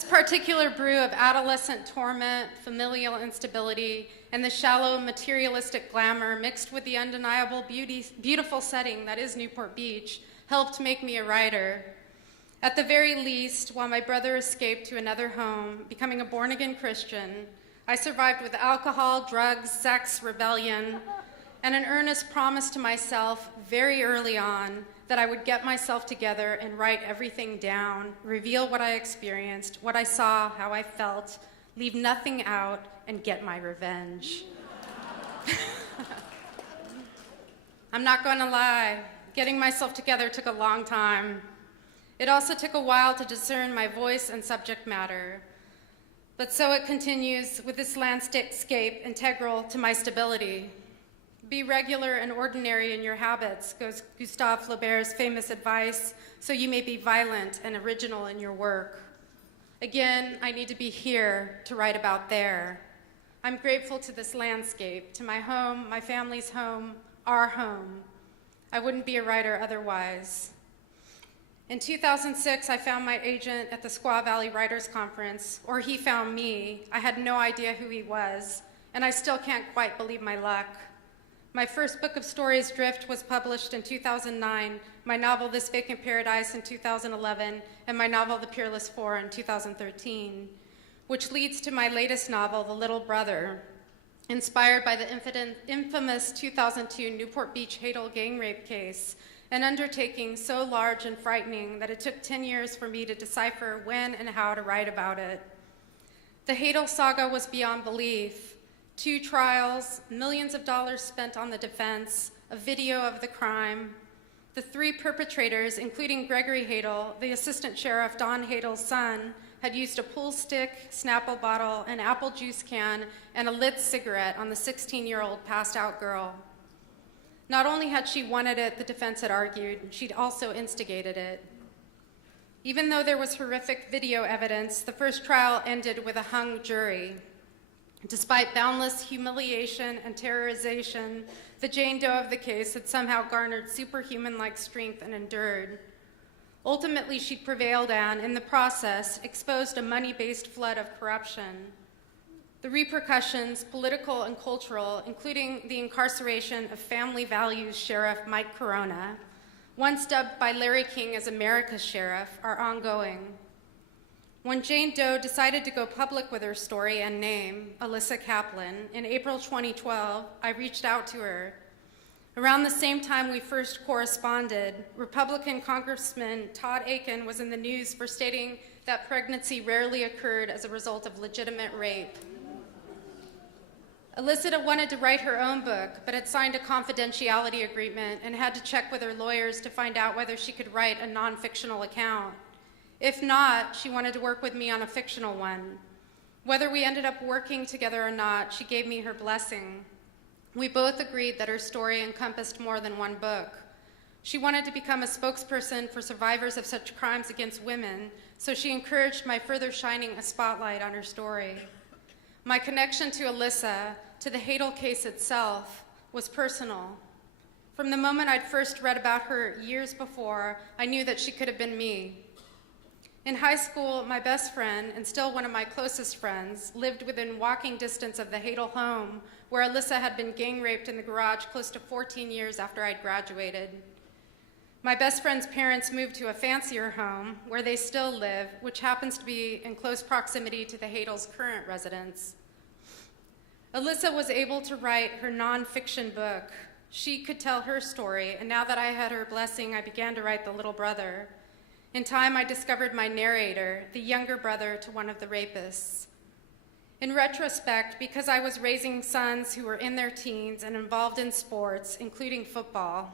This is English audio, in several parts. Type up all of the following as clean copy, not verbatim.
This particular brew of adolescent torment, familial instability, and the shallow materialistic glamour mixed with the undeniable beautiful setting that is Newport Beach helped make me a writer. At the very least, while my brother escaped to another home, becoming a born-again Christian, I survived with alcohol, drugs, sex, rebellion, and an earnest promise to myself very early on that I would get myself together and write everything down, reveal what I experienced, what I saw, how I felt, leave nothing out, and get my revenge. I'm not going to lie, getting myself together took a long time. It also took a while to discern my voice and subject matter. But so it continues with this landscape integral to my stability. Be regular and ordinary in your habits, goes Gustave Flaubert's famous advice, so you may be violent and original in your work. Again, I need to be here to write about there. I'm grateful to this landscape, to my home, my family's home, our home. I wouldn't be a writer otherwise. In 2006, I found my agent at the Squaw Valley Writers Conference, or he found me. I had no idea who he was, and I still can't quite believe my luck. My first book of stories, Drift, was published in 2009, my novel, This Vacant Paradise, in 2011, and my novel, The Peerless Four, in 2013, which leads to my latest novel, The Little Brother, inspired by the infamous 2002 Newport Beach Hadel gang rape case, an undertaking so large and frightening that it took 10 years for me to decipher when and how to write about it. The Hadel saga was beyond belief. 2 trials, millions of dollars spent on the defense, a video of the crime. The 3 perpetrators, including Gregory Hadel, the assistant sheriff Don Hadel's son, had used a pool stick, Snapple bottle, an apple juice can, and a lit cigarette on the 16-year-old passed out girl. Not only had she wanted it, the defense had argued, she'd also instigated it. Even though there was horrific video evidence, the first trial ended with a hung jury. Despite boundless humiliation and terrorization, the Jane Doe of the case had somehow garnered superhuman-like strength and endured. Ultimately, she prevailed and, in the process, exposed a money-based flood of corruption. The repercussions, political and cultural, including the incarceration of family values sheriff Mike Corona, once dubbed by Larry King as America's sheriff, are ongoing. When Jane Doe decided to go public with her story and name, Alyssa Kaplan, in April 2012, I reached out to her. Around the same time we first corresponded, Republican Congressman Todd Akin was in the news for stating that pregnancy rarely occurred as a result of legitimate rape. Alyssa wanted to write her own book, but had signed a confidentiality agreement and had to check with her lawyers to find out whether she could write a non-fictional account. If not, she wanted to work with me on a fictional one. Whether we ended up working together or not, she gave me her blessing. We both agreed that her story encompassed more than one book. She wanted to become a spokesperson for survivors of such crimes against women, so she encouraged my further shining a spotlight on her story. My connection to Alyssa, to the Hadel case itself, was personal. From the moment I'd first read about her years before, I knew that she could have been me. In high school, my best friend, and still one of my closest friends, lived within walking distance of the Hadel home, where Alyssa had been gang raped in the garage close to 14 years after I'd graduated. My best friend's parents moved to a fancier home, where they still live, which happens to be in close proximity to the Hadel's current residence. Alyssa was able to write her nonfiction book. She could tell her story, and now that I had her blessing, I began to write The Little Brother. In time, I discovered my narrator, the younger brother to one of the rapists. In retrospect, because I was raising sons who were in their teens and involved in sports, including football,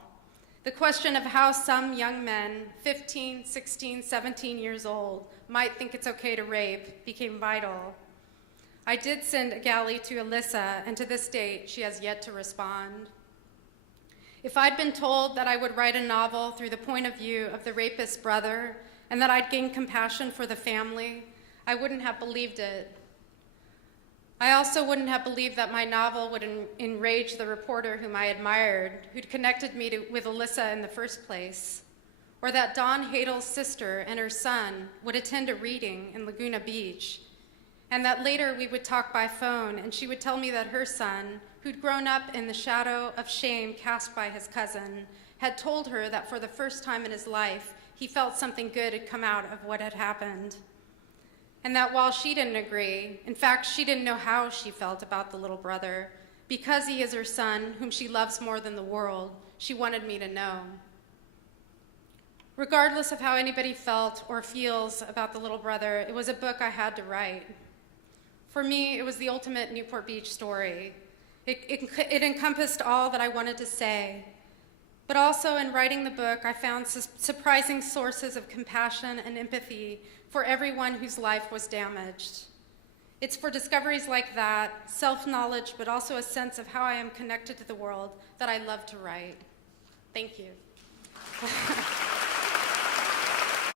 the question of how some young men, 15, 16, 17 years old, might think it's okay to rape became vital. I did send a galley to Alyssa, and to this date, she has yet to respond. If I'd been told that I would write a novel through the point of view of the rapist's brother and that I'd gain compassion for the family, I wouldn't have believed it. I also wouldn't have believed that my novel would enrage the reporter whom I admired, who'd connected me with Alyssa in the first place. or that Dawn Hadel's sister and her son would attend a reading in Laguna Beach, and that later we would talk by phone and she would tell me that her son, who'd grown up in the shadow of shame cast by his cousin, had told her that for the first time in his life, he felt something good had come out of what had happened. And that while she didn't agree, in fact, she didn't know how she felt about the little brother, because he is her son, whom she loves more than the world, she wanted me to know. Regardless of how anybody felt or feels about the little brother, it was a book I had to write. For me, it was the ultimate Newport Beach story. It encompassed all that I wanted to say. But also in writing the book, I found surprising sources of compassion and empathy for everyone whose life was damaged. It's for discoveries like that, self-knowledge, but also a sense of how I am connected to the world, that I love to write. Thank you.